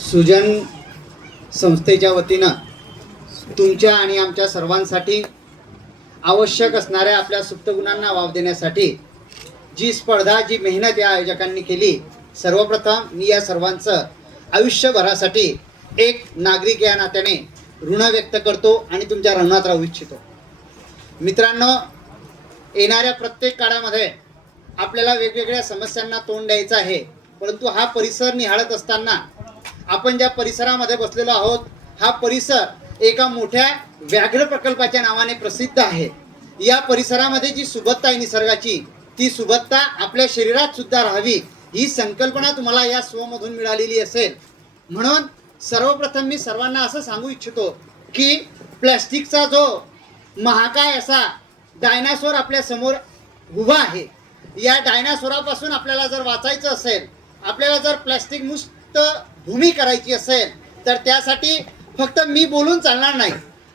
सुजन संस्थेच्या वतीनं तुमच्या आणि आमच्या सर्वांसाठी आवश्यक असणाऱ्या आपल्या सुप्त गुणांना वाव देण्यासाठी जी स्पर्धा, जी मेहनत या आयोजकांनी केली, सर्वप्रथम मी या सर्वांचं आयुष्यभरासाठी एक नागरिक या नात्याने ऋण व्यक्त करतो आणि तुमच्या ऋणात राहू इच्छितो. मित्रांनो, येणाऱ्या प्रत्येक काळामध्ये आपल्याला वेगवेगळ्या समस्यांना तोंड द्यायचं आहे, परंतु हा परिसर निहाळत असताना आपण ज्या परिसरामध्ये बसलेलो आहोत, हा परिसर एका मोठ्या व्याघ्र प्रकल्पाच्या नावाने प्रसिद्ध आहे. या परिसरामध्ये जी सुबत्ता आहे निसर्गाची, ती सुबत्ता आपल्या शरीरात सुद्धा राहावी ही संकल्पना तुम्हाला या स्वमधून मिळालेली असेल. म्हणून सर्वप्रथम मी सर्वांना असं सांगू इच्छितो की प्लॅस्टिकचा जो महाकाय असा डायनासोर आपल्या समोर उभा आहे, या डायनासोरापासून आपल्याला जर वाचायचं असेल, आपल्याला जर प्लॅस्टिक मुक्त भूमी करायची असेल, तर त्यासाठी फक्त मी बोलून चालणार नाही,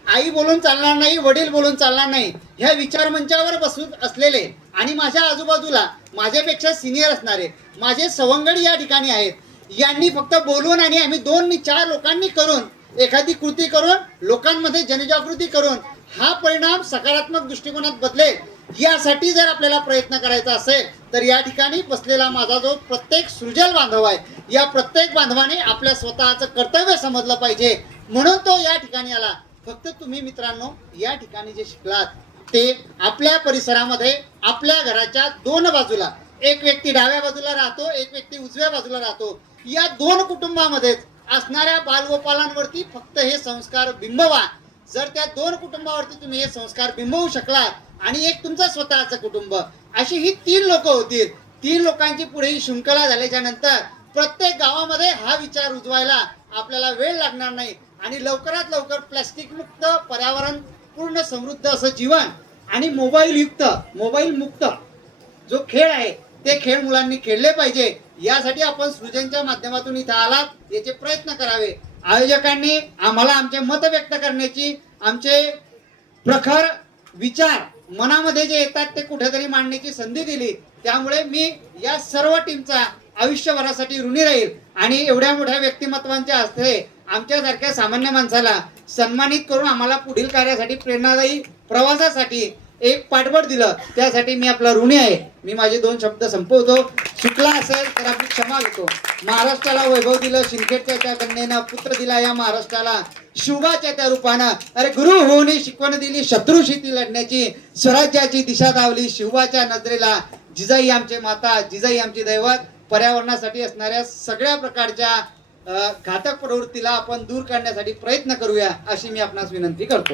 आई बोलून चालणार नाही, वडील बोलून चालणार नाही. ह्या विचारमंचावर बसून असलेले आणि माझ्या आजूबाजूला माझ्यापेक्षा सिनियर असणारे माझे सवंगडी या ठिकाणी आहेत, यांनी फक्त बोलून आणि आम्ही 2 ते 4 लोकांनी करून एखादी कृती करून लोकांमध्ये जनजागृती करून हा परिणाम सकारात्मक दृष्टिकोनात बदलेल, यासाठी जर आपल्याला प्रयत्न करायचा असेल तर या ठिकाणी बसलेला माझा जो प्रत्येक सृजल बांधव आहे, या प्रत्येक बांधवाने आपल्या स्वतःचं कर्तव्य समजलं पाहिजे, म्हणून तो या ठिकाणी आला. फक्त तुम्ही मित्रांनो या ठिकाणी जे शिकलात ते आपल्या परिसरामध्ये आपल्या घराच्या 2 बाजूला, एक व्यक्ती डाव्या बाजूला राहतो, एक व्यक्ती उजव्या बाजूला राहतो, या 2 कुटुंबामध्ये असणाऱ्या बालगोपालांवरती फक्त हे संस्कार बिंबवा. जर त्या 2 कुटुंबावरती तुम्ही हे संस्कार बिंबवू शकलात आणि एक तुमचं स्वतःचं कुटुंब, अशी ही 3 लोक होतील. 3 लोकांची पुढे ही शृंखला झाल्याच्या नंतर प्रत्येक गावामध्ये हा विचार रुजवायला आपल्याला वेळ लागणार नाही आणि लवकरात लवकर प्लॅस्टिक मुक्त, पर्यावरण पूर्ण समृद्ध असं जीवन आणि मोबाईल मुक्त जो खेळ आहे ते खेळ मुलांनी खेळले पाहिजे. यासाठी आपण सृजनच्या माध्यमातून इथं आलात, याचे प्रयत्न करावे. आयोजकांनी आम्हाला आमचे मत व्यक्त करण्याची, आमचे प्रखर विचार मनामध्ये जे येतात ते कुठेतरी मांडण्याची संधी दिली, त्यामुळे मी या सर्व टीमचा आयुष्यभरासाठी ऋणी राहील. आणि एवढ्या मोठ्या व्यक्तिमत्वांच्या हस्ते आमच्यासारख्या सामान्य माणसाला सन्मानित करून आम्हाला पुढील कार्यासाठी, प्रेरणादायी प्रवासासाठी एक पाठबळ दिलं, त्यासाठी मी आपला ऋणी आहे. मी माझे 2 शब्द संपवतो. चुकला असेल तर आपली क्षमा घेतो. महाराष्ट्राला वैभव दिलं शिंदखेडच्या त्या कन्येनं, पुत्र दिला या महाराष्ट्राला शिवबाच्या त्या रूपानं. अरे गुरु होऊन शिकवण दिली शत्रूशी ती लढण्याची, स्वराज्याची दिशा दावली शिवबाच्या नजरेला. जिजाई आमचे माता, जिजाई आमची दैवत. पर्यावरणासाठी असणाऱ्या सगळ्या प्रकारच्या घातक प्रवृत्तीला आपण दूर करण्यासाठी प्रयत्न करूया, अशी मी आपणास विनंती करतो.